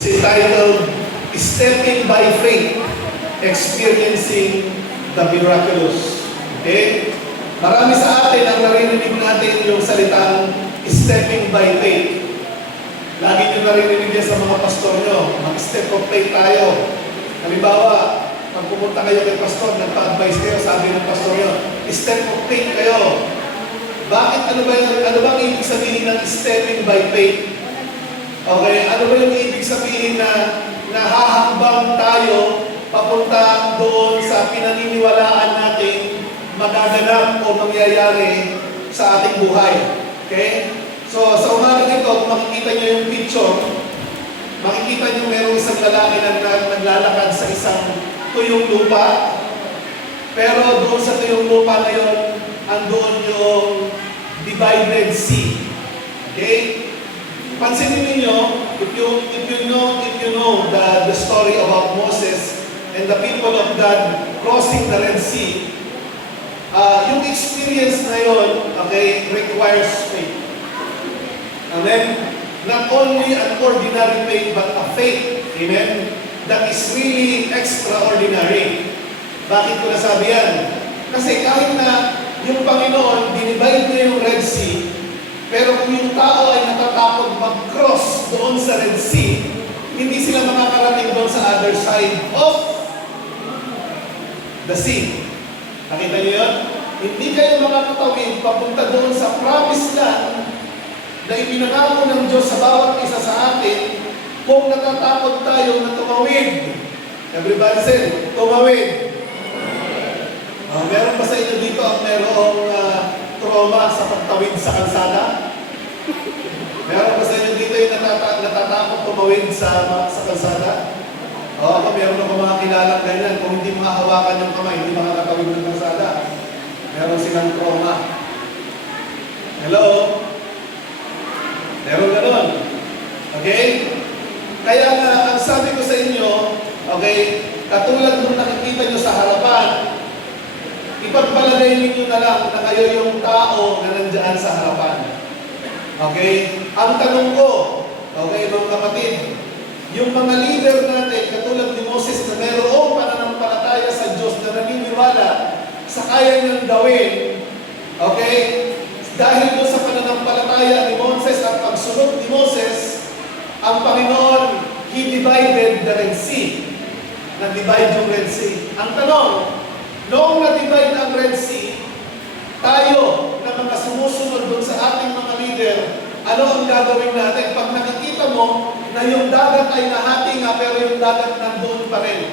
It's entitled, Stepping by Faith, Experiencing the Miraculous. Okay? Marami sa atin ang naririnig natin yung salitang stepping by faith. Lagi nyo naririnig yan sa mga pastor nyo. Mag-step of faith tayo. Halimbawa, pag pumunta kayo kay pastor, nagpa-advise kayo, sabi ng pastor nyo, step of faith kayo. Bakit? Ano ba ibig sabihin ng stepping by faith? Okay, ano ba yung ibig sabihin na nahahambang tayo papunta doon sa pinaniniwalaan natin magaganap o mangyayari sa ating buhay? Okay? So, sa umaga ito, kung makikita nyo yung picture, makikita nyo merong isang lalaki na naglalakad sa isang tuyong lupa. Pero doon sa tuyong lupa na yun, andoon yung divided sea. Okay? Pansinin ninyo, if you know the story about Moses and the people of God crossing the Red Sea, yung experience na yun, okay, requires faith. Amen? Not only an ordinary faith, but a faith, amen, that is really extraordinary. Bakit ko nasabi yan? Kasi kahit na yung Panginoon, dinivide niya yung Red Sea, pero kung yung tao ay natatakot mag-cross doon sa Red Sea, hindi sila makakarating doon sa other side of the sea. Nakita niyo yun? Hindi kayo makakatawid papunta doon sa promised land na ipinangako ng Diyos sa bawat isa sa atin kung natatakot tayo na tumawid. Everybody say, tumawid. Meron ba sa inyo dito ang merong trauma sa pagtawid sa kalsada? Meron ba sa inyo dito yung natatakot tumawid sa kalsada? Ako, meron ako mga kilalang ganyan. Kung hindi makahawakan yung kamay, hindi makakatawid ng kalsada. Meron silang trauma. Hello? Meron ganon. Okay? Kaya nga, ang sabi ko sa inyo, okay, katulad nung nakikita nyo sa harapan, ipagpalagay ninyo na lang na kayo yung tao na nandiyan sa harapan. Okay? Ang tanong ko, okay, mga kapatid, yung mga leader natin, katulad ni Moses na mayroong pananampalataya sa Diyos na naniniwala sa kaya niyang gawin, okay? Dahil doon sa pananampalataya ni Moses at pagsunod ni Moses, ang Panginoon, He divided the Red Sea. Nag-divide yung Red Sea. Ang tanong, noong na-divide ang Red Sea, tayo na mga sumusunod doon sa ating mga leader, ano ang gagawin natin? Pag nakikita mo na yung dagat ay nahati nga, pero yung dagat nandoon pa rin.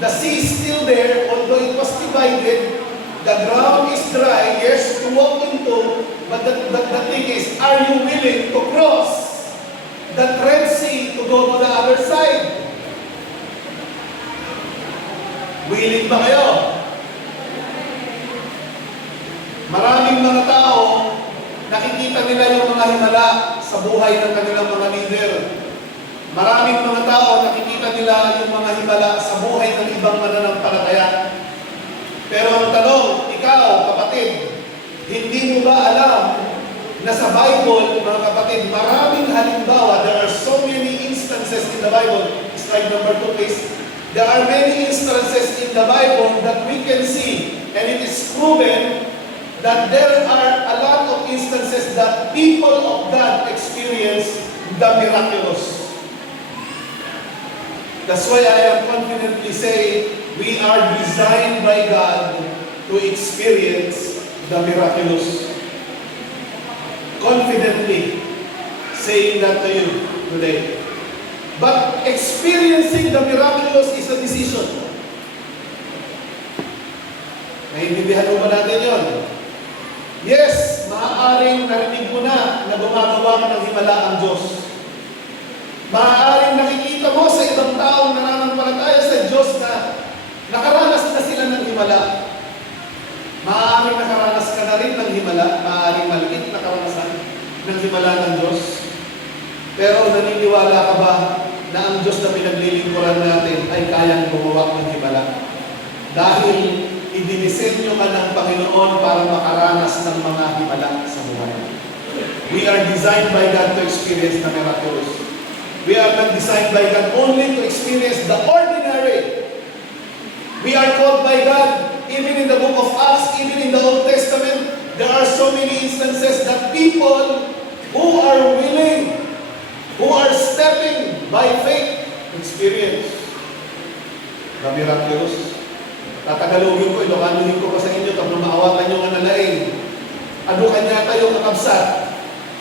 The sea is still there, although it was divided, the ground is dry, yes, to walk into, but the thing is, are you willing to cross that Red Sea to go to the other side? Willing ba kayo? Maraming mga tao, nakikita nila yung mga himala sa buhay ng kanilang mga leader. Maraming mga tao, nakikita nila yung mga himala sa buhay ng ibang mananampalataya. Pero ang tanong, ikaw, kapatid, hindi mo ba alam na sa Bible, mga kapatid, maraming halimbawa, there are so many instances in the Bible. Slide number 2, please. There are many instances in the Bible that we can see, and it is proven that there are a lot of instances that people of God experience the miraculous. That's why I am confidently saying we are designed by God to experience the miraculous. Confidently saying that to you today. But experiencing the miraculous is a decision. Naiintindihan mo ba natin yun? Yes, maaaring narinig mo na gumagawa ka ng himala ang Diyos. Maaaring nakikita mo sa ibang taong nananampalataya sa Diyos na nakaranas na sila ng himala. Maaaring nakaranas ka na rin ng himala, maaaring maliit na karanasan ng himala ng Diyos. Pero naniniwala ka ba na ang Diyos na pinaglilingkuran natin ay kayang gumawa ng himala? Dahil idinisenyo ka ng Panginoon para makaranas ng mga himala sa buhay. We are designed by God to experience the miraculous. We are not designed by God only to experience the ordinary. We are called by God, even in the book of Acts, even in the Old Testament, there are so many instances that people who are willing, who are stepping by faith, experience the miraculous. Tatagalogin ko, Ilocanuhin ko pa sa inyo, tapos maawatan nyo nga nalaing. Ano kanya tayo kakabsat?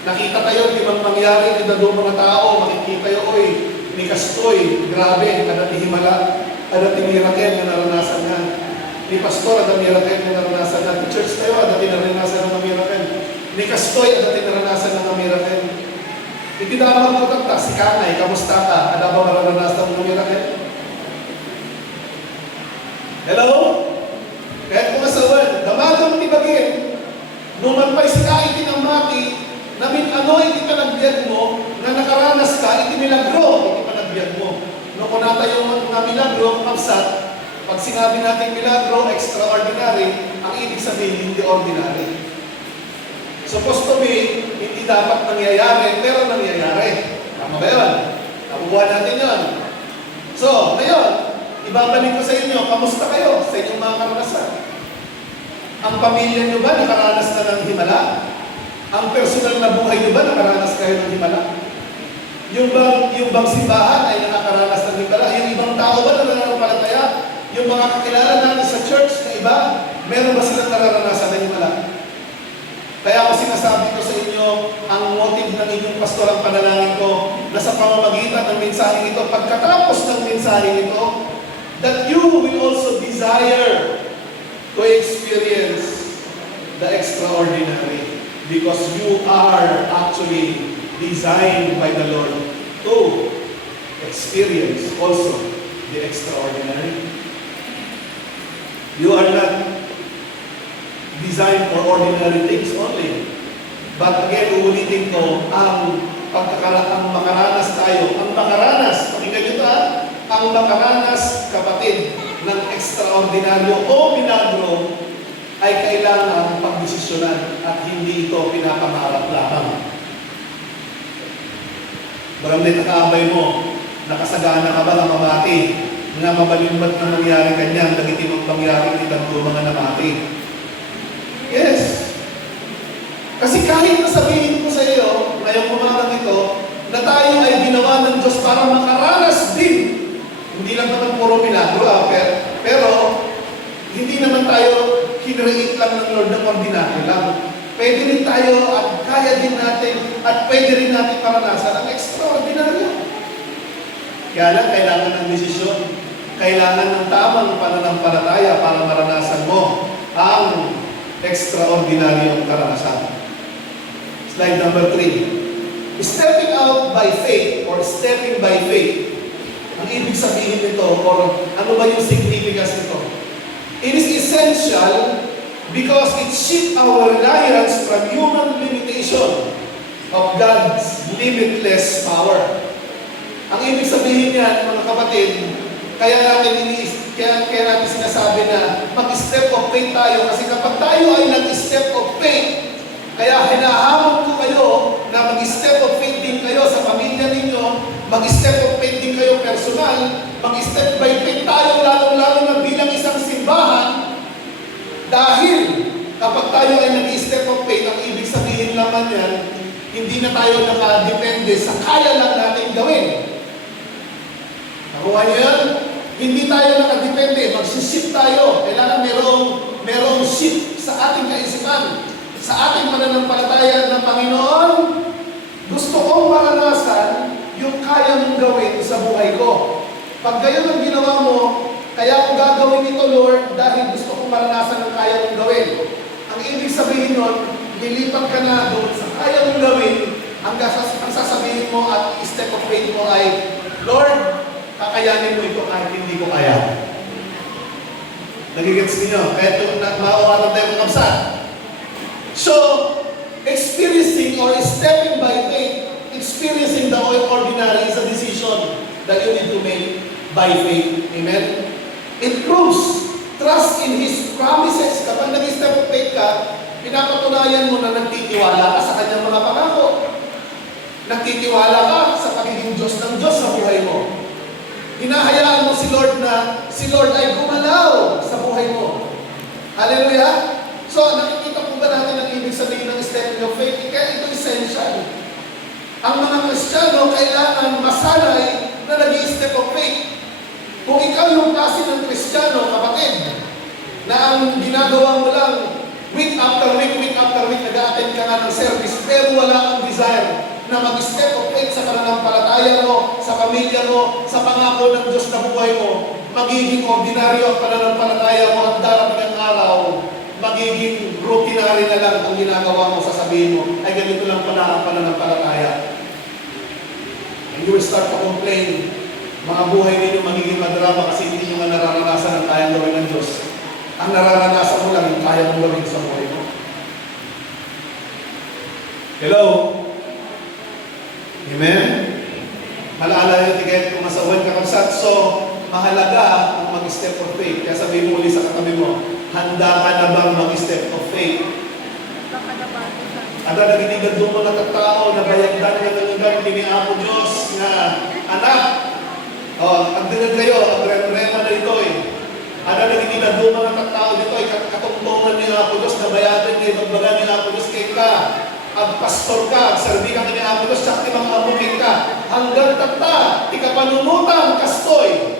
Nakita tayo, di man mangyari, di doon mga tao, makikita tayo, oy, ni Kastoy, grabe, kada ti Himala, kada ti miracle na naranasan nga. Ni Pastor, ada miracle na naranasan nga. Ni Church tayo, ada ti naranasan ng miracle. Ni Kastoy, ada ti naranasan ng miracle. Itinamang ko tagta, si Kanay, kamusta ka? Ada ba maranasan ng miracle? Hello? Kahit kung sa word, damadang tibagin, numanpay si Kai tinamati, namin ano iti panagbiag mo, na nakaranas ka, iti milagro, iti panagbiag mo. No, kung nata yung mga milagro, kapsat, pag sinabi natin milagro, extraordinary, ang ibig sabihin, hindi ordinary. Supposed to be, hindi dapat nangyayari, pero nangyayari. Tama ba yun? Nakukuha natin yun. So, ngayon, ibabalik ko sa inyo, kamusta kayo sa inyong mga karanasan? Ang pamilya nyo ba nakaranas na ng himala? Ang personal na buhay nyo ba nakaranas kayo ng himala? Yung bang simbahan ay nakakaranas ng himala? Yung ibang tao ba na nananampalataya? Yung mga kakilala natin sa church na iba, meron ba silang nararanasan ng himala? Kaya ako sinasabi ko sa inyo, ang motive ng inyong pastor, ang panalangin ko, na sa pamamagitan ng mensaheng ito, pagkatapos ng mensaheng ito, that you will also desire to experience the extraordinary, because you are actually designed by the Lord to experience also the extraordinary. You are not designed for ordinary things only. But again, uulitin ko, ang makaranas tayo, pakinggan nyo ta, ang makaranas, kapatid, ng ekstraordinaryo o milagro ay kailangan pagdesisyonan at hindi ito pinapangarap lamang. Barangay nakaabay mo, nakasagana ka ba na mamati, nga mabalimbat na nangyari kanyang, nagitimang pangyari kitang mga namati. Yes. Kasi kahit nasabihin ko sa iyo, ngayong umaga ito, na tayo ay ginawa ng Diyos para makaranas din. Hindi lang naman puro milagro, pero hindi naman tayo kinreate lang ng Lord ng ordinaryo lang. Pwede rin tayo at kaya din natin at pwede rin natin maranasan ang extraordinaryo. Kaya lang, kailangan ng desisyon. Kailangan ng tamang pananampalataya para maranasan mo ang extraordinaryong karanasan. Slide number 3. Stepping out by faith or stepping by faith. Ang ibig sabihin nito or ano ba yung significance nito? It is essential because it shifts our reliance from human limitation of God's limitless power. Ang ibig sabihin niyan, mga kapatid, kaya natin sinasabi na mag-step of faith tayo kasi kapag tayo ay nag-step of faith, kaya hinahamon ko kayo na mag-step of faith din kayo sa pamilya ninyo, mag-step of faith din kayo personal, mag-step by faith tayo lalong-lalo na bilang isang simbahan dahil kapag tayo ay nag-step of faith, ang ibig sabihin naman yan, hindi na tayo nakadepende sa kaya lang natin gawin. Nakuha niyo yan? Hindi tayo nakadepende, magsisip tayo. Kailangan merong shift sa ating kaisipan, sa ating pananampalataya ng Panginoon. Gusto kong maranasan yung kaya mong gawin sa buhay ko. Pag gayon ang ginawa mo, kaya kong gagawin ito, Lord, dahil gusto kong maranasan ang kaya mong gawin. Ang ibig sabihin nun, nilipat ka na doon sa kaya mong gawin, ang sasabihin mo at step of faith mo ay, Lord, kakayanin mo ito kahit hindi ko kaya. Nagigets ninyo? Kahit maawatan tayo mga kapsat. So, experiencing or stepping by faith, experiencing the ordinary is a decision that you need to make by faith. Amen? It proves trust in His promises. Kapag nag-step of faith ka, pinapatunayan mo na nagtitiwala ka sa kanyang mga pangako. Nagtitiwala ka sa pagiging maging Diyos ng Diyos sa buhay mo. Hinahayaan mo si Lord na si Lord ay gumalaw sa buhay mo. Hallelujah! So, nakikita po ba natin ang ibig sabihin ng stepping of faith? Kaya ito essential. Ang mga Kristiyano kailangan masanay na nag-i-step of faith. Kung ikaw yung klase ng Kristiyano, kapatid, na ang ginagawa mo lang week after week nag-a-attend ka nga ng service, pero wala kang desire na mag-step of faith sa pananampalataya mo, sa pamilya mo, sa pangako ng Diyos na buhay mo, magiging ordinaryo ang pananampalataya mo at darating ang araw, magiging routinary na lang ang ginagawa mo, sasabihin mo, ay ganito lang pala ang pananampalataya. And you will start to complain, mga buhay ninyo magiging madrama kasi hindi nyo nga nararanasan ang kayang gawin ng Diyos. Ang nararanasan mo lang yung kaya mong gawin sa buhay mo. Hello? Amen? Malaala yung tiket kung masawan ka kapsat. So, mahalaga ang mag-step of faith. Kaya sabihin mo ulit sa katabi mo, handa ka na bang mag-step of faith? Ada naginigan doon mga tao na bayagdan ka ng iban kiniapo Diyos na anak. Ang dinag kayo, ang rema na ito eh. Ada naginigan doon mga tao dito ay katungtungan ni Apo Diyos na bayagan niya, magbaga ni Apo Diyos kay ka. Ang pastor ka, ang serbi ka ni Apo Diyos, sakti mga amukin ka. Hanggang tata, ikapanunutan, kastoy.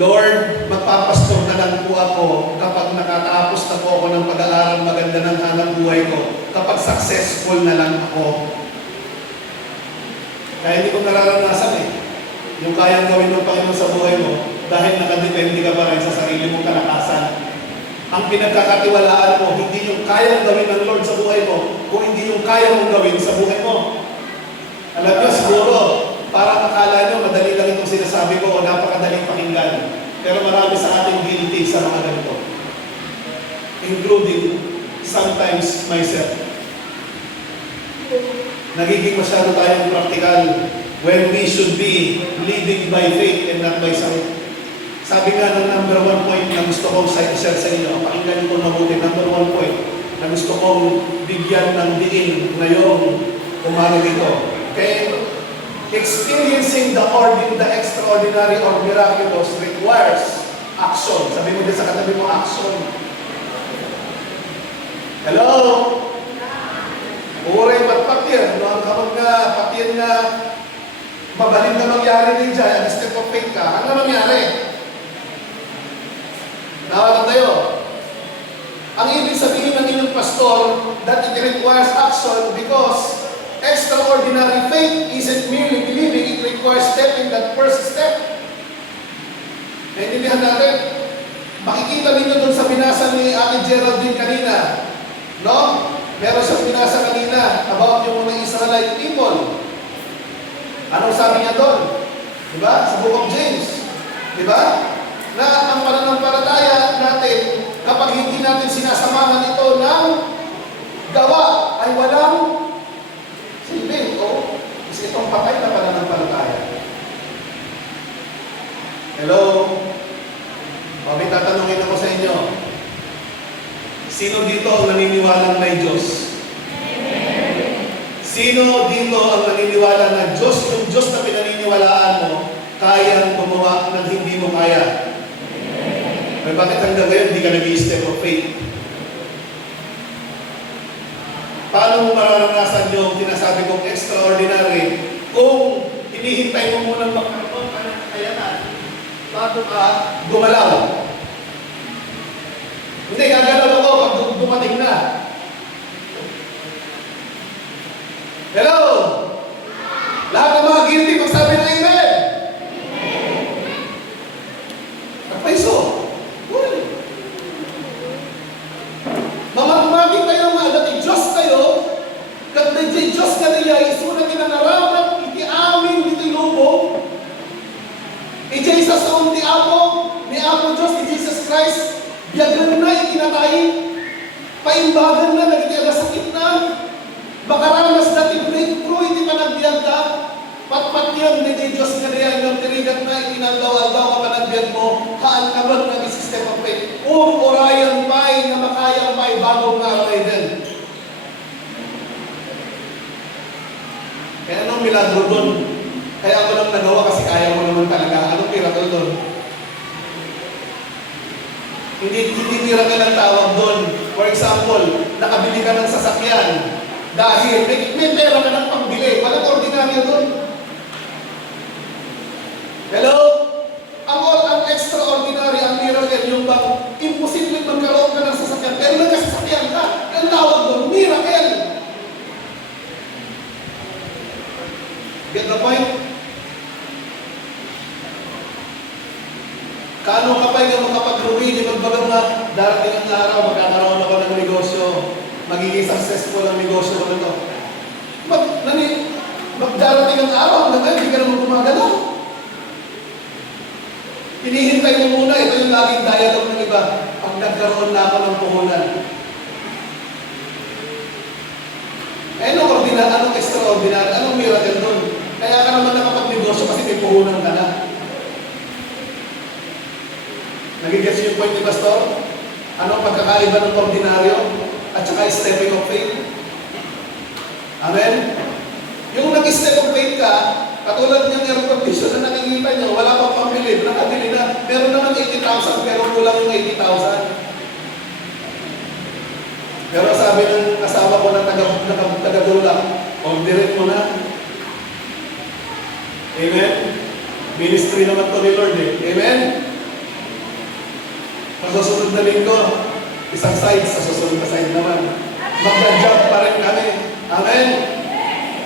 Lord, magpapastor na lang po ako kapag nakatapos na po ako ng pag-aaral maganda ng hanap buhay ko. Kapag successful na lang ako. Kaya hindi ko nararanasan eh. Yung kayang gawin ng Panginoon sa buhay mo dahil nakadepende ka pa rin sa sarili mong kalakasan. Ang pinagkakatiwalaan mo, hindi yung kayang gawin ng Lord sa buhay mo, kung hindi yung kaya mong gawin sa buhay mo. Alam niyo, siguro, parang akala nyo, madali lang itong sinasabi ko o napakadaling pakinggan. Pero marami sa ating guilty sa mga ganito. Including sometimes myself. Nagiging masyado tayong practical when we should be living by faith and not by sight. Sabi nga ng number 1 point na gusto kong share sa inyo, pakinggan ko mabuti, number 1 point na gusto kong bigyan ng diin ngayong umaga dito. Okay? Experiencing the extraordinary or miraculous requires action. Sabi mo din sa katabi mo, action. Hello? Uray ba't patir? Ano ang kamag na patir na mabalin na mangyari din dyan, step of faith ka. Ano nangyari? Nawalan tayo. Ang ibig sabihin ng inyong pastor that it requires action because extraordinary faith isn't merely believing, it requires stepping that first step. Naintindihan natin? Makikita dito doon sa binasa ni Ate Geraldine kanina. No? Meron siyang binasa kanina about yung mga Israelite people. Anong sabi niya doon? Diba? Sa Book of James. Diba? Na ang pananampalataya natin, kapag hindi natin sinasamahan ito ng gawa, ay walang silbi. O, kasi itong patay na pananampalataya. Hello? O, may tatanungin ako sa inyo. Sino dito ang naniniwalang may Diyos? Sino dito ang naniniwala na Diyos, yung Diyos na pinaniniwalaan mo, kayang gumawa ng hindi mo kaya? Ay bakit hanggang ngayon hindi ka nag-i-step of faith? Paano mo mararanasan yung tinasabi kong extraordinary kung hinihintay mo munang magkaroon ka ng kakayanan bago ka gumalaw? Hindi, gagalaw ako pag dumating na. Hello? Lahat ng mga guilty, magsabi na amen. Nagpaiso. Mamagmagin tayo mga dati Diyos tayo, kat na Diyos ka niya, iso na kinanaraman, iti amin, iti lubo, iti sa saon ti Apo, ni Apo Diyos, ni Jesus Christ, biyagan na, itinatay, paimbagan na, nagitiaga sakit na, makaranas dati breakthrough, iti panagbiag ka, patpat yan, ni Diyos ka niya, yung tirigat na, itinandaw-aldaw ka panagbiag mo, haan ka ba, nag-system of faith, orayan pa'y, na makayang pa'y, bagong ngaray din. Kaya anong milagro doon? Kaya ako lang nagawa kasi kaya mo naman talaga. Anong miracle doon? Hindi miracle ang tawag doon. For example, nakabili ka ng sasakyan dahil may pera ka ng pambili. Walang ordinaryo doon. Hello? Ang extraordinary, ang miracle, yung bang imposible magkaroon ka ng sasakyan, pero nagkasasakyan ka. Ang tawag doon, miracle. Get the point? Kaano kapay ka makapag-ruin, magbagang na darating ang araw, magkakaroon ako ng negosyo, magiging successful ang negosyo ko na ito. Magdarating ang araw, hanggang ngayon, hindi ka naman gumagalaw. Hinihintay mo muna, ito yung laging dialogue ng iba, pag nagkaroon na ako ng puhunan. Anong extraordinary, anong miracle doon? Kaya ka naman nakapag-negosyo kasi may puhunan ka na. Nagigets yung point ni Pastor? Anong pagkakaiba ng ordinaryo at saka stepping of faith? Amen? Yung nag-step of faith ka, katulad ng air condition na nakikita nyo, wala pang pambili, nakabili na, meron naman 80,000, pero kulang yung 80,000. Pero sabi ng kasama ko na taga-dulak, orderin mo na. Amen? Ministry naman to ni Lord eh. Amen? Sa susunod na linggo, isang side, sa susunod na side naman. Mag-jump pa rin kami. Amen?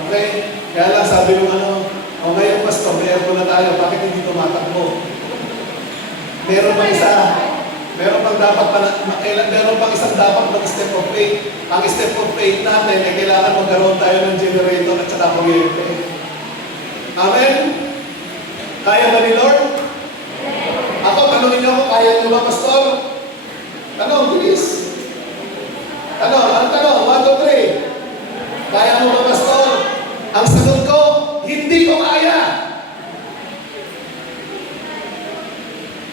Okay? Kaya lang sabi nung ngayon pastor, may aircon na tayo, bakit hindi tumatakbo? Meron pang isa, meron pang isang dapat mag-step of faith. Ang step of faith natin ay kailangan magkaroon tayo ng generator at saka kuryente. Amen? Kaya ba ni Lord? Ako, tanongin ako, kaya nyo ba, Pastor? Tanong, bilis. Ang tanong, 1, 2, 3. Kaya mo ba, Pastor? Ang sagot ko, hindi ko kaya.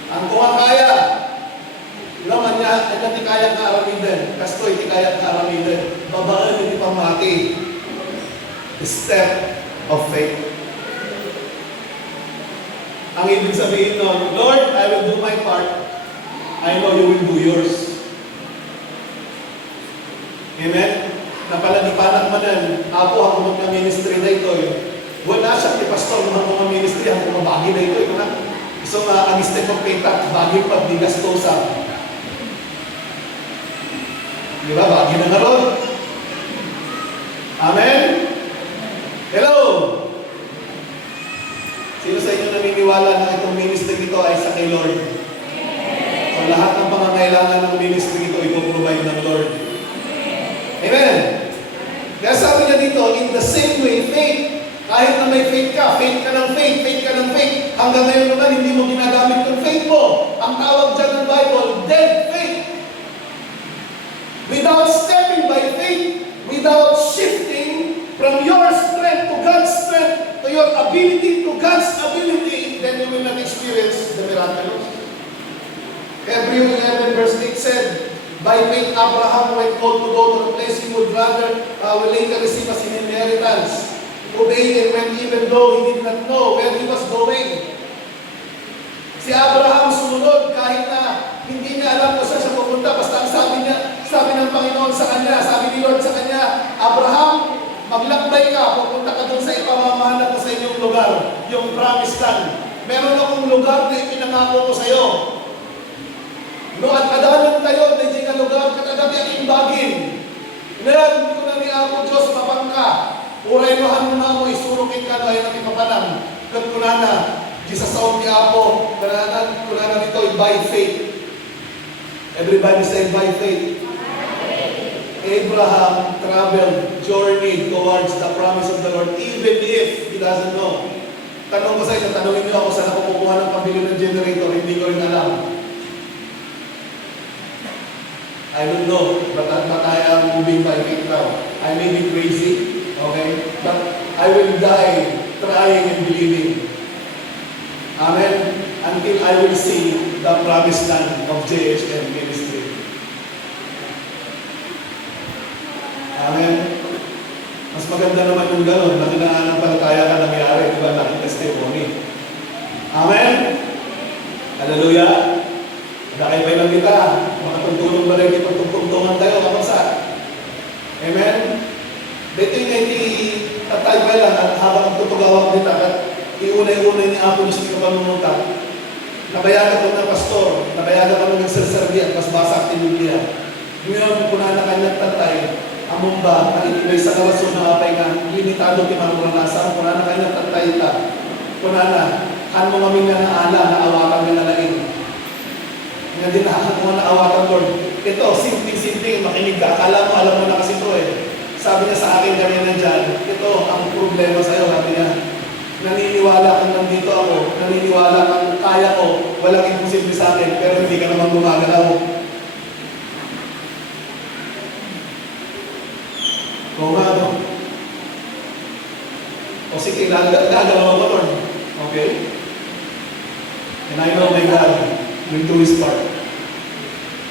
Ang ko nga kaya, naman niya, hindi kaya nga aramidin. Kasto, hindi kaya nga aramidin. Babaan, hindi pa mati. Step of faith. Ang ibig sabihin nun, Lord, I will do my part. I know you will do yours. Amen? Napaladipanak manan, ako ang magka-ministry na ito. Wala siya ni Pastor ng mga ministry, ang kumabagi na ito. So ang step of faith, bagay pa, di gastosa. Di ba? Bagi na nga ron. Amen? Hello? Sino sa inyo naniniwala na itong ministry ito ay sa kay Lord? So lahat ng pangangailangan ng ministry ito, ipoprovide ng Lord. Amen? Kaya sabi niya dito, in the same way, faith. Kahit na may faith ka ng faith, hanggang ngayon naman hindi mo ginagamit yung faith mo. Ang tawag dyan ng Bible, dead faith. Without stepping by faith, without shifting from your strength to God's strength, to your ability to God's ability, then you will not experience the miraculous. Hebrews 11 verse 8 said, by faith Abraham, when called to go to the place he would rather will later receive as an inheritance, obeyed and went even though he did not know where he was going. Si Abraham sumunod kahit na hindi niya alam kung saan siya pupunta, basta ang sabi ng Panginoon sa kanya, sabi ni Lord sa kanya, Abraham, maglakbay ka, pupunta ka doon sa ipamamahalan ko sa inyong lugar, yung promised land. Meron akong lugar na ipinangako ko sa iyo. No, at adalan tayo, na ka lugar, katagati ang imbagin. Ngayon, hindi ko na ni ako, Diyos, mapangka. Uray mahan mo na mo, isurukin ka na yung ipapanam. Kat kunana, Jesus sa ni Apo, kunana nito, by faith. Everybody say by faith. Abraham traveled, journeyed towards the promise of the Lord, even if he doesn't know. Tanong ko sa inyo, tanongin niyo ako saan ako kukuha ng pambili ng generator, hindi ko rin alam. I don't know, but I am moving by faith now. I may be crazy, okay? But I will die trying and believing. Amen? Until I will see the promised land of JHM ministry. Amen? Mas maganda naman yung gano'n na kinaanan pala palataya ka nangyari, di ba? Laking testimony. Amen? Hallelujah! Nakipay lang kita. Makatutulong ba rin ipagtutulungan tayo, kapagsa? Amen? Dito yung tayo ba lang at habang tutugawang kita at iunay-unay ni Apo Diyos yung panunutan. Nabayagan ko ng pastor, nabayagan ko ng nagsaserbi at mas basa ang Biblia. Ngayon, kung na kanyang tatay, among ba, nakikibay sa karason na kapay nga, limitado timang maranasan, kung na kanyang tatay ita, kung na, kan mo kami nga naala, naawakan nga nalain. Nga din mo naawakan, Lord. Ito, simpleng-simpleng, makinig ka. Akala mo, alam mo na kasi ito eh. Sabi niya sa akin kanina dyan, ito ang problema sa'yo, sabi niya. Naniniwala kang nandito ako, naniniwala kang kaya ko, walang imposible sa akin, pero hindi ka naman gumagalaw. Oo nga, no? O sige, gagalaw mo, Lord. Okay? And I know my God will do His part.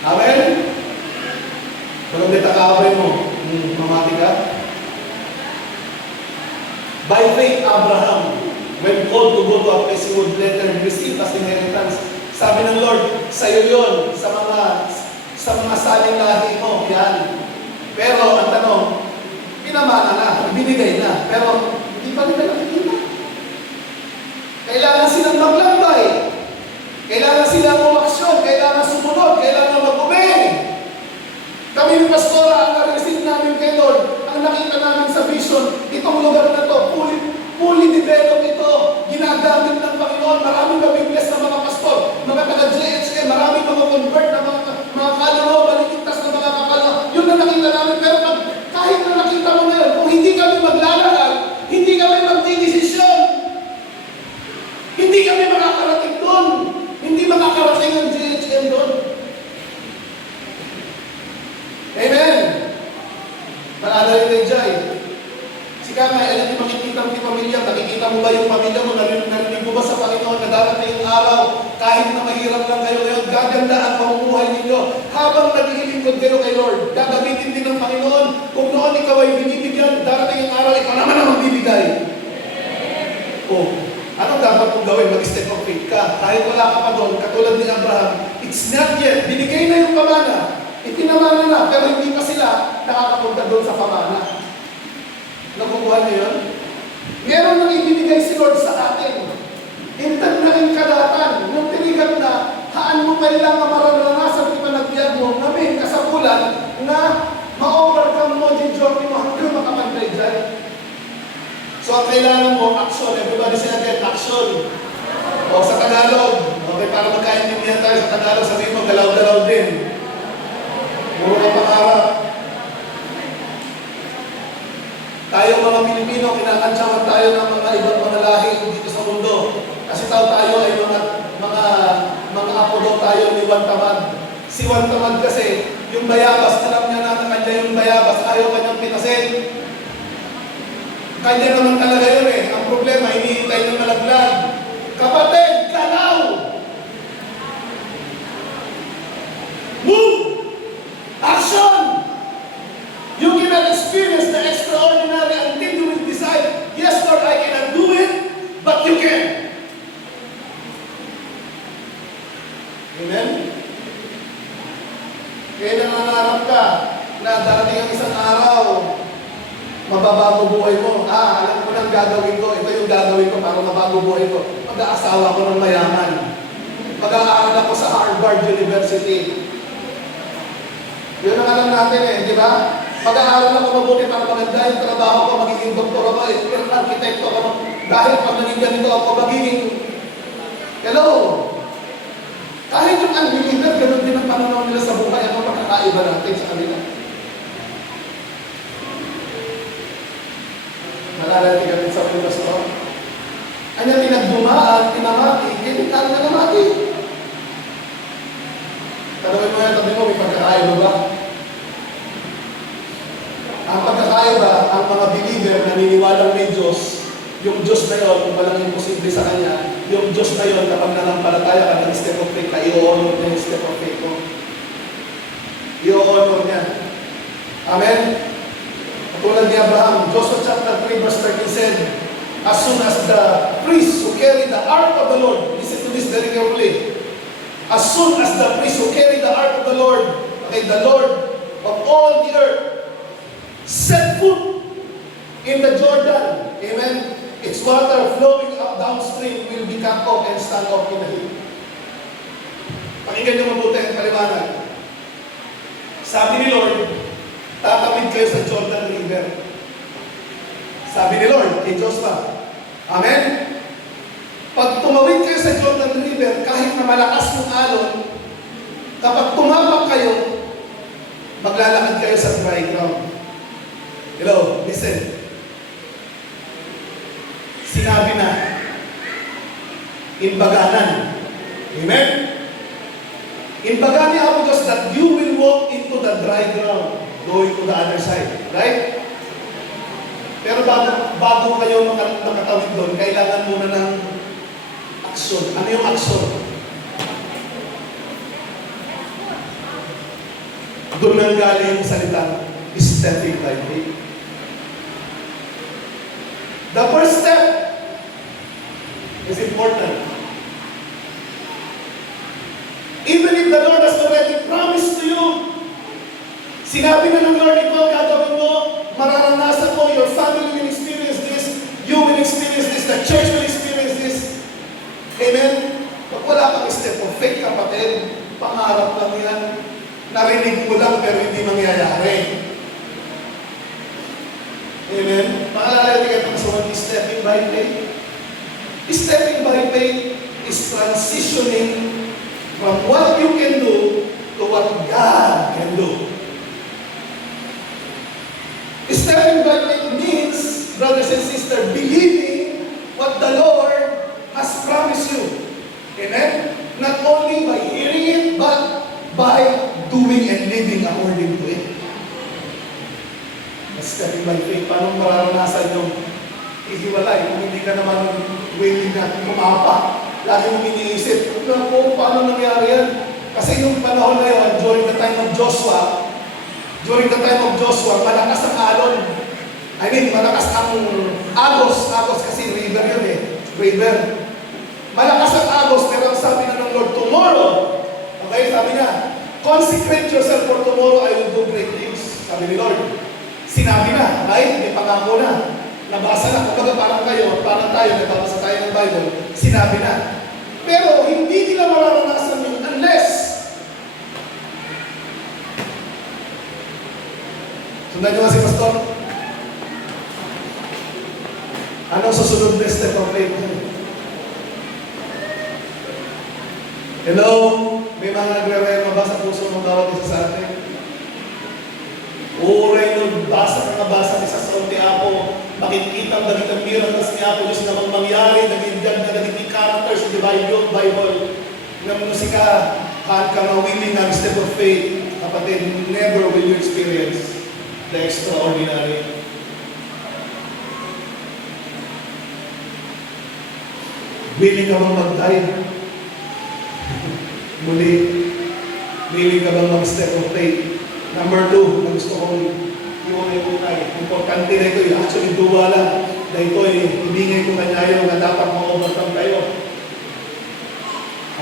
Amen? Kung hindi takawin mo, mamati ka. By faith, Abraham, when called to go to a place he would later receive as inheritance, sabi ng Lord, sa'yo yun, sa mga saling lahi mo, yan. Pero, ang tanong, pinamana na, binigay na, pero hindi pa nila nakikita. Kailangan silang maglambay. Kailangan silang umaksyon, kailangan sumunod, kailangan mag-obey. Kami ni Pastora, ang na-receive namin kay Lord, ang nakita namin sa vision, itong lugar na to, fully developed ito, ginagamit ng Panginoon, maraming mabibless na mga pastor, mga taga-JHM, maraming mga convert na mga kalaro, maliligtas na mga kakalo. Yun na nakita namin, pero kahit na nakita mo ngayon, kung hindi kami maglalakad, hindi kami magdidesisyon, hindi kami makakarating doon, hindi makakarating ang JHM doon. Amen! Malala rin kay Jai. Sika nga, alam niyo makikita mo yung pamilya, nakikita mo ba yung pamilya mo, narinig mo ba sa Panginoon na darating yung araw, kahit na mahirap lang kayo ngayon, gaganda ang pamumuhay ninyo. Habang naglilingkod kayo kay Lord, gagamitin din ng Panginoon. Kung noon ikaw ay binibigyan, darating yung araw, ikaw naman ang magbibigay. Oh, anong dapat mong gawin? Mag-step of faith ka. Kahit wala ka pa doon, katulad ni Abraham, it's not yet. Binigay na yung pamana. Itinamana na, pero hindi pa sila nakakapunta doon sa pamana. Nakukuha niyo yun? Meron nang ibinigay si Lord sa atin. Hintad na rin kadatan. Nung tinigat na, haan mo kailangan mararanasan kung panagbiag mo, na may kasapulan na ma-overcome mo din journey mo hanggang makapantay dyan. So, ang kailangan mo, action. Everybody say again, action. O sa Tagalog, okay, para magkaintindihan tayo sa Tagalog, sabihin mo, galaw-galaw din. Puro ka pangarap. Tayo mga Pilipino, kinakantsawan tayo ng mga ibang mga lahi dito sa mundo. Kasi tayo ay mga apo daw tayo ni Juan Tamad. Si Juan Tamad kasi, yung bayabas, alam niya na kanya yung bayabas, ayaw kanyang pitasin. Kanya naman talaga yun eh. Ang problema, hinihintay ng malaglag. Kapatid, galaw! Move! Action! You cannot experience the extraordinary until you will decide, yes Lord, I cannot do it, but you can. Amen? Kaya nangangarap ka na darating ang isang araw, mababago buhay mo. Alam ko nang gagawin ko. Ito yung gagawin ko para mabago buhay ko. Mag-aasawa ko ng mayaman. Mag-aaral ako sa Harvard University. Yun ang alam natin eh, di ba? Mag-aaral ako mabuti para maganda yung trabaho ko, magiging doktor ako, arkitekto ako. Dahil pag naging ganito ako, magiging... Hello! Kahit yung unbeliever, ganun din ang pananaw nila sa buhay. Ano makakaiba natin sa kanila? Malalating kami sa mga pastor. Kanya pinagbumaan, pinamati, kinitan na namati. Tanungin mo yan, tabi mo, may pagkakaiba ba? Ang pagkakaiba, ang mga believer na naniniwalang may Diyos, yung Diyos na yun, kung walang imposible sa Kanya, yung Diyos na yun, kapag nanampalataya ka ng step of faith, i-honor niya yung step of faith mo. I-honor niya. Amen? Katulad ni Abraham, Joshua chapter 3 verse 13 said, As soon as the priests who carry the ark of the Lord, listen to this very carefully. As soon as the priests who carry the ark of the Lord, okay, the Lord of all the earth, set foot in the Jordan, amen, its water flowing up downstream will be cut off and stand off in the hill. Pakinggan niyo mabuti ang paliwanag. Sabi ni Lord, tatawid kayo sa Jordan River. Sabi ni Lord, kay Joshua, amen? Pag tumawid kayo sa Jordan River, kahit na malakas yung alon, kapag tumapak kayo, maglalakad kayo sa dry ground. Hello, listen. Sinabi na, inbaganan. Amen? Inbaga ni Apo Diyos that you will walk into the dry ground, going to the other side. Right? Pero bago kayo makatawid doon, kailangan muna ng aksyon. Ano yung aksyon? Doon nang galing yung salitang stepping by faith. The first step is important. Even if the Lord has already promised to you, sinabi na ng Lord, ito gagawin mo, mararanasan mo, your family will experience this, you will experience this, the church will experience this. Amen? Pag wala kang step of faith, kapatid, pangarap lang yan. Narinig mo lang pero hindi mangyayari. Amen? Paalala natin ito sa stepping by faith. Stepping by faith is transitioning from what you can do to what God can do. Stepping by faith means, brothers and sisters, believing what the Lord has promised you. Amen? Not only by hearing it, but by doing and living according to it. Stepping by faith, paano mararanasan yung ihiwalay kung hindi ka naman willing na kumapa? Lagi mong iniisip, paano nangyari yan? Kasi yung panahon na yun, during the time of Joshua, malakas ang alon. I mean, malakas ang agos kasi river yun eh. River. Malakas ang agos, pero sabi na ng Lord, tomorrow, okay, sabi niya, consecrate yourself for tomorrow, I will do great things. Sabi ni Lord. Sinabi na, right? May pangako na. Nabasa na, kumbaga parang tayo, nagbabasa tayo ng Bible, sinabi na. Pero hindi nila mararanasan yun unless sundan nyo nga si Pastor. Anong susunod na step of faith? Hello? May mga nagre-rema ba sa puso ng bawat isa sa atin? Uray nung basa ni sa Santi Apo, makikita ang dagitang miracles ni Apo Diyos na mangyari, naging characters in the Bible, na musika, at kamawili ng step of faith, kapatid, never will you experience the extraordinary. Willing ka bang mag-dive? Muli, willing ka bang mag-step of faith? Number 2, na gusto kong iunay. Importante na ito, actually duwa lang, na ito ay hibingay ko kanyayo na dapat ma-overcome kayo.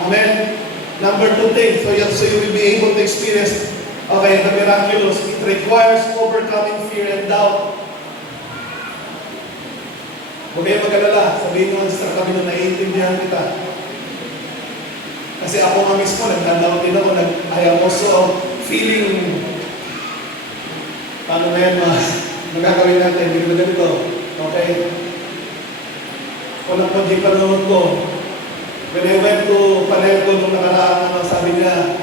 Amen? Number 2 thing, so you will be able to experience, okay, the miraculous. It requires overcoming fear and doubt. Huwag kayo mag-alala, sabihin nyo sa kami na naiintindihan kita. Kasi ako nga mismo, nagdalaw din ako, I am also feeling, paano na yan, magagawin natin, hindi ko ganito. Okay? Kung nag-project panonood ko, when I went to Palermo nung nakaraan, sabi niya,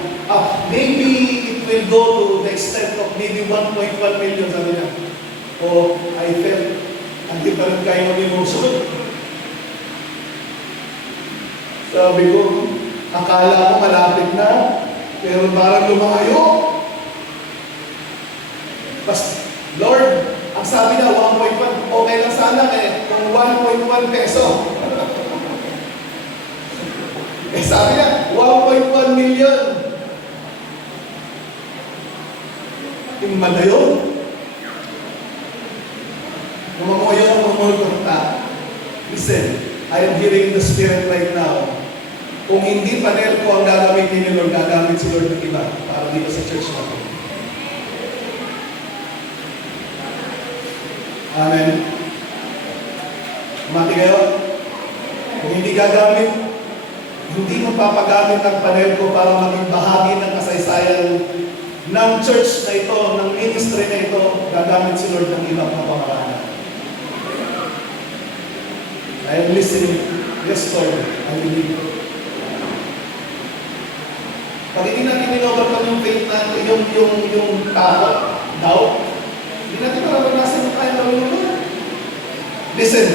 maybe it will go to the extent of maybe 1.1 million, sabi niya. O, I felt, hindi pa rin kayo mag-imusunod. Sabi ko, akala ko malapit na, pero parang lumayo. Pas, Lord, ang sabi na 1.1, okay lang sana kung 1.1 peso. Sabi niya, 1.1 million. Yung malayo. Umamuyo ng umulpunta. I am hearing the Spirit right now. Kung hindi panel ko ang gagamitin ni Lord, gagamit si Lord ng iba para dito sa church na to. Amen. Mati kayo? Kung hindi gagamit, hindi mapapagamit ang panel ko para maging bahagi ng kasaysayan ng church na ito, ng ministry na ito, gagamit si Lord ng ibang pamamaraan. I am listening. Yes, Lord. I believe. Pag hindi natin in-overcome yung faith natin, yung takot, doubt, hindi natin mararanasan yung kaya gawin ng Lord. Listen,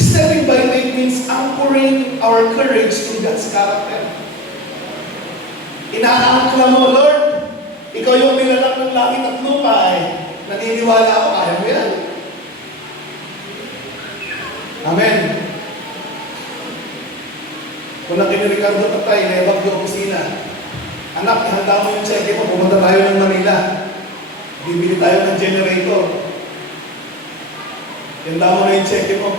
stepping by faith means anchoring our courage in God's character. Inaangkla mo, Lord, ikaw yung nilalang ng langit at lupa ay naniniwala ako, kaya mo yan. Amen. Kung kini Ricardo Tatay, naibag yung opisina. Anak, ihanda mo yung cheque mo, pumunta tayo ng Manila. Bibili tayo ng generator. Ihanda mo na yung cheque mo.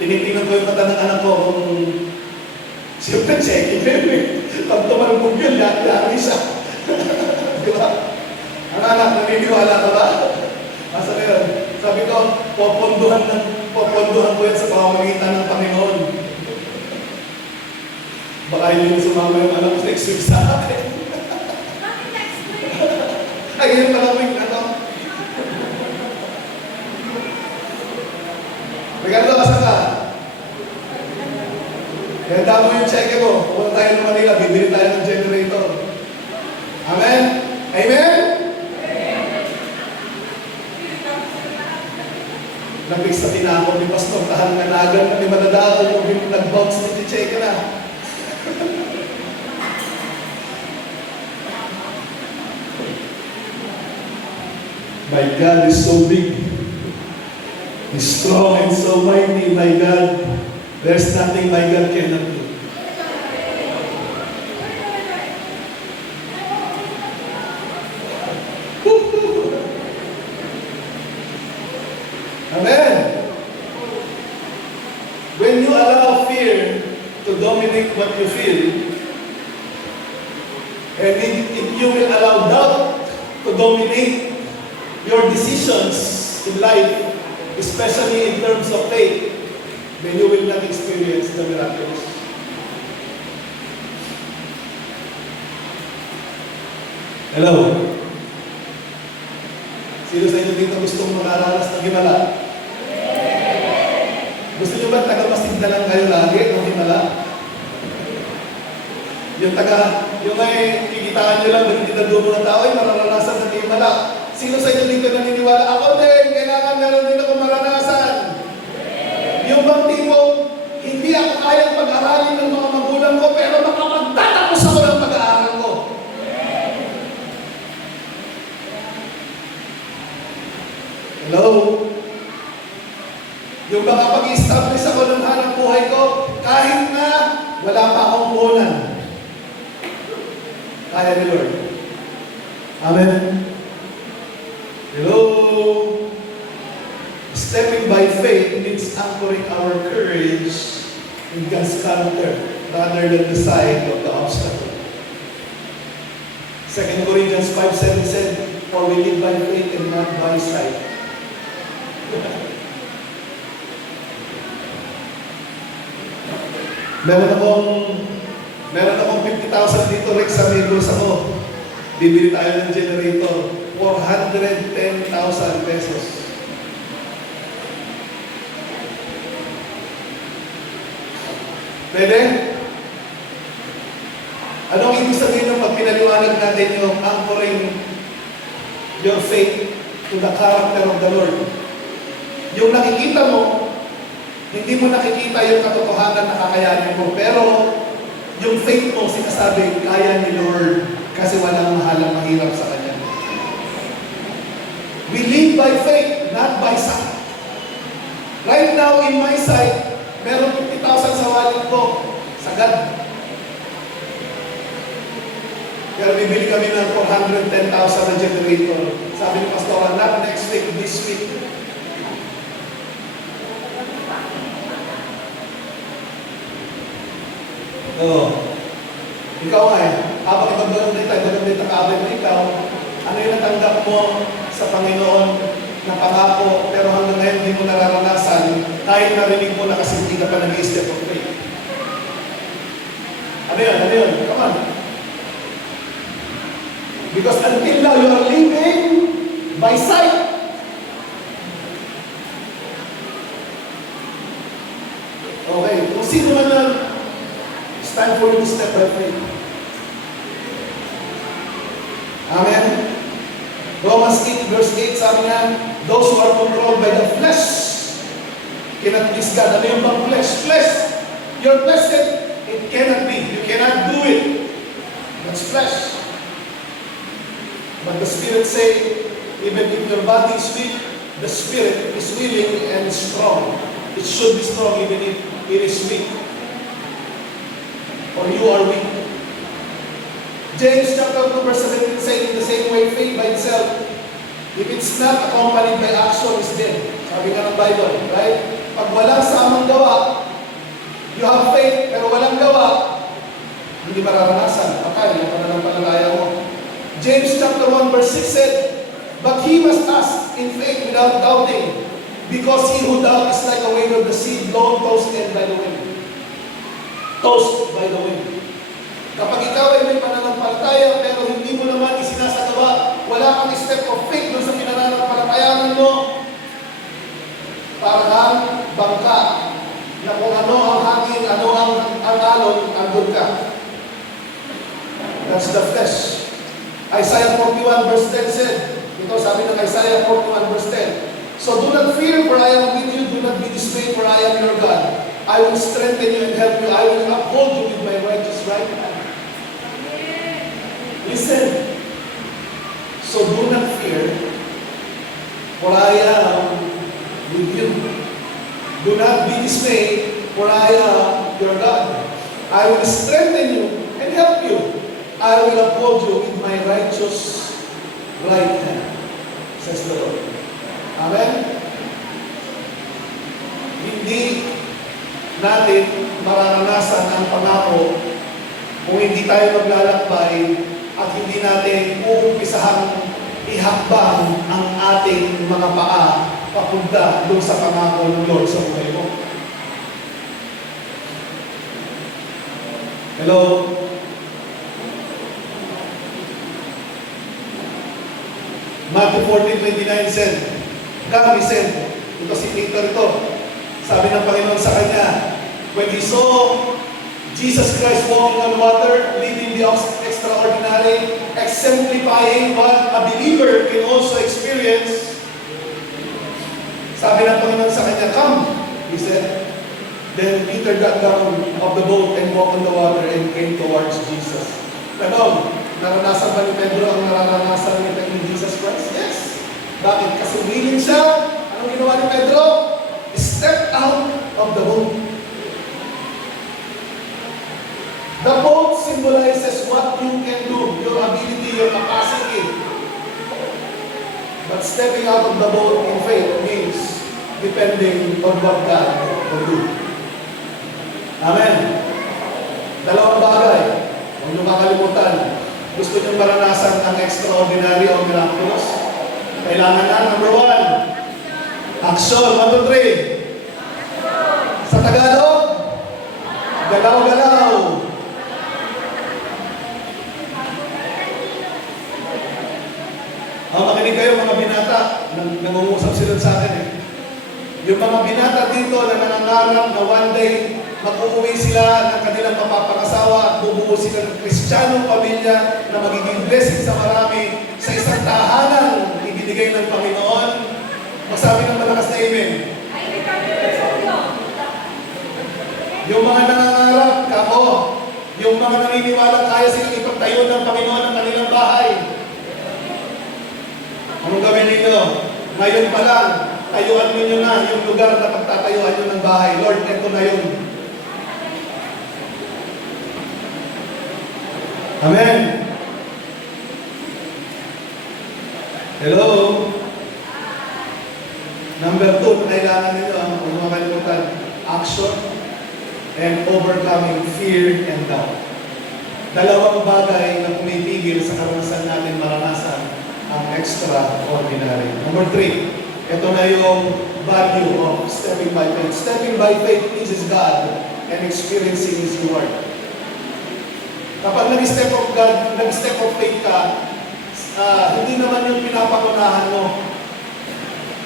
Tinitingnan ko yung mata ng anak ko kung siyempre cheque mo yun. Pag tumalbog yun, yari siya. Di ba? Ang anak, naniniwala ka ba? Masa meron. Sabi ko, poponduhan ko yan sa pamamagitan ng Panginoon. Baka yun yung sumama yung anak ko next week sa akin. Ay, yun pala week na to. Ricardo, asa ka? Ganda mo yung cheque mo. Pumunta tayo ng Manila, bibili tayo ng generator. Amen? Amen? Nabig sa tinakot ni Pastor, tahan nga nagan na ni Manadao, kung nag-bounce ni cheque na. My God is so big. He's strong and so mighty, my God. There's nothing my God cannot do. Amen. When you allow fear to dominate what you feel, and if you will allow doubt to dominate your decisions in life, especially in terms of faith, then you will not experience the miracles. Hello? Sino sa inyo dito gustong makaranas ng himala? Gusto nyo ba taga-masigda lang kayo lagi ng himala? Yung ay kikitaan nyo lang, nagtitadumo ng tao, ay mararanasan ng himala. Sino sa inyo dito naniniwala? Ako din, kailangan meron din ako maranasan. Yung bang tipong, hindi ako kayang pag-aralin ng mga magulang ko, pero makapagtatapos ako ng pag-aaral ko. Hello? Yung bang kapag-establish ako ng hanap buhay ko, kahit na wala pa akong puhunan. Kaya ni Lord. Amen? Hello? Stepping by faith means anchoring our courage in God's character rather than the side of the obstacle. 2 Corinthians 5:7 said, "For we live by faith and not by sight." Meron akong 50,000 dito, Rex, sa may bulsa ko. Bibili tayo ng generator. 410,000 pesos. Pwede? Anong ibig sabihin ng pag pinaliwanag natin yung anchoring your faith to the character of the Lord? Yung nakikita mo, hindi mo nakikita yung katotohanan na kakayanin mo, pero yung faith mo, sinasabi, kaya ni Lord kasi walang mahalang mahirap sa Kanya. We live by faith, not by sight. Right now, in my sight, meron 50,000 sa wallet ko, sagad. Pero bibili kami ng 410,000 na generator. Sabi ni Pastor, not next week, this week. Oo. Ikaw nga eh, habang ibang-ibang kaabay mo ikaw, ano yung natanggap mo sa Panginoon na pangako, pero hanggang ngayon hindi mo nararanasan, kahit narinig mo na kasi hindi ka pa nag-i-step of faith. Ano yun? Ano yun? Come on. Because until now, you are living by sight. Okay, kung sino man na, it's time for you to step by faith. Amen? Romans 8 verse 8 sabi nga, those who are controlled by the flesh cannot please God. Ano yung bang flesh? Flesh! Your flesh said, it cannot be. You cannot do it. That's flesh. But the Spirit say, even if your body is weak, the Spirit is willing and strong. It should be strong even if it is weak. Or you are weak. James chapter 2 verse 17 saying, in the same way, faith by itself, if it's not accompanied by action, is dead. Sabi nga ng Bible, right? Pag walang samang gawa, you have faith, pero walang gawa, hindi mararanasan. Patay, yung pananampalataya mo. James chapter 1 verse 6 said, but he must ask in faith without doubting, because he who doubts is like a wave of the sea blown, tossed by the wind. Tossed by the wind. Kapag ikaw ay may pananampalataya pero hindi mo naman isinasagawa, wala kang step of faith doon sa pinananampalatayanan mo, parang bangka na kung ano ang hangin, ano ang alon, andun ka. That's the flesh. Isaiah 41 verse 10 said, ito sabi ng Isaiah 41 verse 10, so do not fear, for I am with you. Do not be dismayed, for I am your God. I will strengthen you and help you. I will uphold you with my righteous right hand. Listen. So do not fear, for I am with you. Do not be dismayed, for I am your God. I will strengthen you and help you. I will uphold you with my righteous right hand, says the Lord. Amen? Hindi natin mararanasan ang pangako kung hindi tayo maglalakbay at hindi natin uumpisahang ihakbang ang ating mga paa papunta doon sa pangako ng Lord sa buhay mo. Hello? Matthew 14:29 said, God, he said, ito si Peter ito, sabi ng Panginoon sa kanya, when he saw Jesus Christ walking on water, living the extraordinary, exemplifying what a believer can also experience, sabi ng Panginoon sa kanya, come, he said. Then Peter got down of the boat and walked on the water and came towards Jesus. Tanong, naranasan ba ni Pedro ang naranasan ni Jesus Christ? Yes. Bakit? Kasi willing siya. Anong ginawa ni Pedro? Step out of the boat. The boat symbolizes what you can do, your ability, your capacity. But stepping out of the boat in faith means depending on what God will do. Amen. Dalawang bagay. Huwag niyo makalimutan. Gusto niyo maranasan ang extraordinary o miraculous? Kailangan na, number 1, action. 1, 2, 3. Sa Tagalog, galaw-galaw. Makinig kayo mga binata, nangungusap sila sa akin eh. Yung mga binata dito na nangangarap na one day mag-uwi sila ng kanilang mapapangasawa at bubuo sila ng Kristiyanong pamilya na magiging blessing sa marami sa isang tahanan ibinigay ng Panginoon. Magsabi ng malakas na amen. Yung mga nangangarap, kako, yung mga naniniwala kaya silang ipagtayo ng Panginoon ang kanilang bahay. Anong gawin ninyo? Ngayon pa lang, tayuan ninyo na yung lugar na pagtatayuan nyo ng bahay. Lord, ito na yun. Amen. Hello? Number 2, kailangan ninyo, huwag makalimutan, action and over overcoming fear and doubt. Dalawang bagay na pumipigil sa karanasan natin maranasan ang extraordinary. Number 3, ito na yung value of stepping by faith. Stepping by faith pleases God and experiencing His reward. Kapag nag-step of God, nag-step of faith ka, hindi naman yung pinapangunahan mo.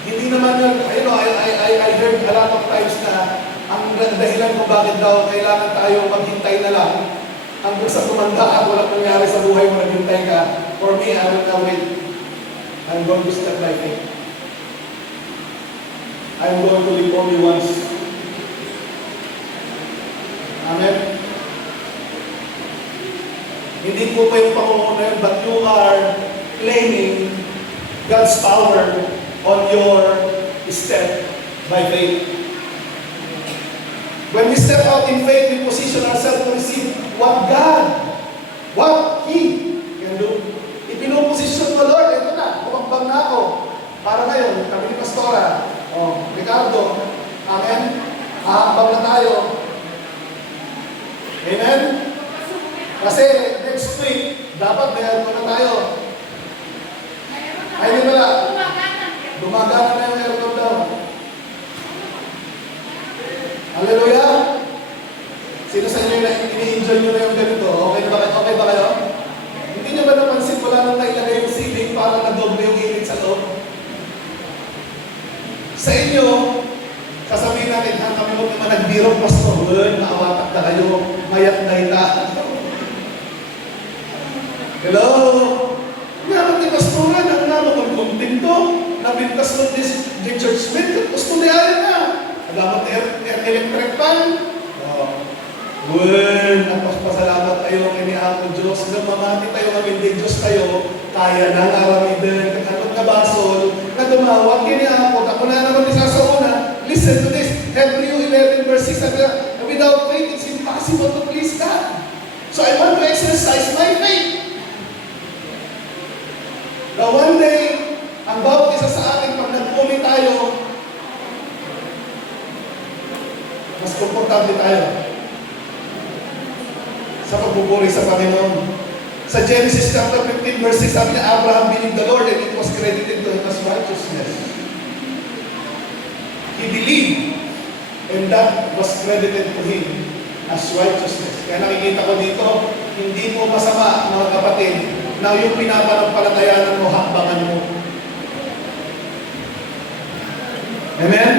Hindi naman yung, I heard a lot of times na ang dahilan kung bakit daw kailangan tayo maghintay na lang hanggang sa tumanda at walang nangyari sa buhay mo, naghintay ka. For me, I will not wait. I'm going to step by faith. I'm going to live only once. Amen? Hindi po pa yung pangunguna yun, but you are claiming God's power on your step by faith. When we step out in faith, we position ourselves to receive what God, what He can do. Ipinuposisyon mo, Lord, ito na, kumambang na ako. Para ngayon, kami ni Pastora, Ricardo, amen? Ahambang na tayo. Amen? Kasi next week, dapat mayroon na tayo. Ay, di ba? Gumagana na yung aircon daw. Hallelujah! Sino sa inyo na ini-enjoy nyo na yung ganito? Okay ba kayo? Hindi nyo ba napansin wala nang nailagay yung ceiling para na-doble yung init sa loob? Sa inyo, sasabihin natin, kami mo naman nagbiro, Pastor, maawatak na kayo, mayat na ita. Hello? Ngayon ni Pastora, ang naman kung kunting to, nabintas mo di church mate, gusto na yan na. Alam mo, electric fan? Pasalamat tayo kay ni Ako Diyos. Mamati tayo kami din Diyos tayo. Kaya na aramidin, kakatong kabasol, na tumawag kay ni Ako. Ako na naman isa sa una. Listen to this. Hebrew 11 verse 6 sabi na, without faith, it's impossible to please God. So I want to exercise my faith. Now one day, ang bawat isa sa atin, pag nag-commit tayo, mas komportable tayo sa pagbuburi sa Panginoon. Sa Genesis chapter 15 verse 6, sabi niya, Abraham believed the Lord and it was credited to him as righteousness. He believed and that was credited to him as righteousness. Kaya nakikita ko dito, hindi mo masama, mga kapatid, na yung pinapanampalatayanan mo, hakbangan mo. Amen?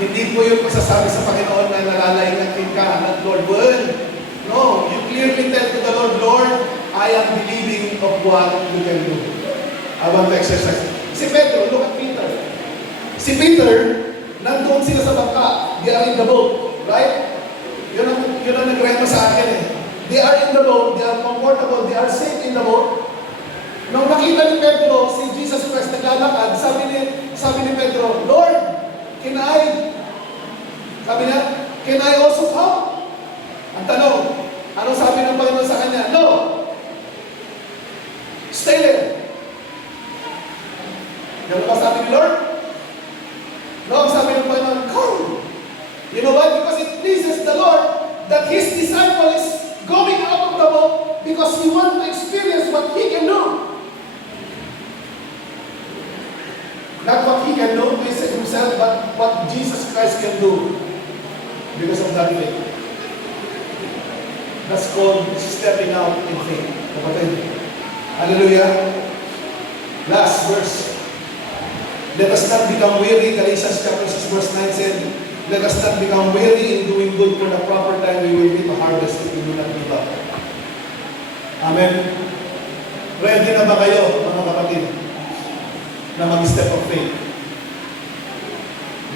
Hindi po yung masasabi sa Panginoon na nalalaingatin ka at Lord, well, no, you clearly tell to the Lord, Lord, I am believing of what you can do. I want to exercise. Si Pedro, look at Peter. Si Peter, nandoon sila sa bangka. They are in the boat, right? Yun ang nagreto sa akin eh. They are in the boat, they are comfortable, they are safe in the boat. Nung nakita ni Pedro, si Jesus Christ naglalakad, sabi ni Pedro, Lord, sabi niya, can I also come? Ang tanong, anong sabi ng Panginoon sa kanya? No! Stay there. Ano ba sabi ni Lord? No, ang sabi ng Panginoon, come! You know why? Because it pleases the Lord that His disciple is going out of the boat because He wants to experience what He can do. Not what He can do Himself, but what Jesus Christ can do because of that faith. That's called stepping out in faith. Kapatid. Hallelujah. Last verse. Let us not become weary. Galatians chapter 6 verse 9 said, let us not become weary in doing good, for the proper time we will reap a harvest if we do not give up. Amen. Ready na ba kayo, mga kapatid, na mag-step of faith?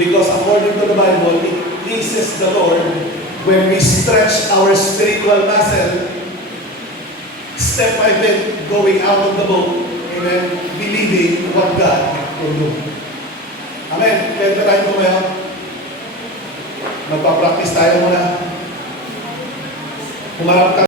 Because according to the Bible, it pleases the Lord when we stretch our spiritual muscle, step by step, going out of the boat, amen, believing what God will do. Amen. Kaya tayo tumayo. Magpa-practice tayo muna. Humarap ka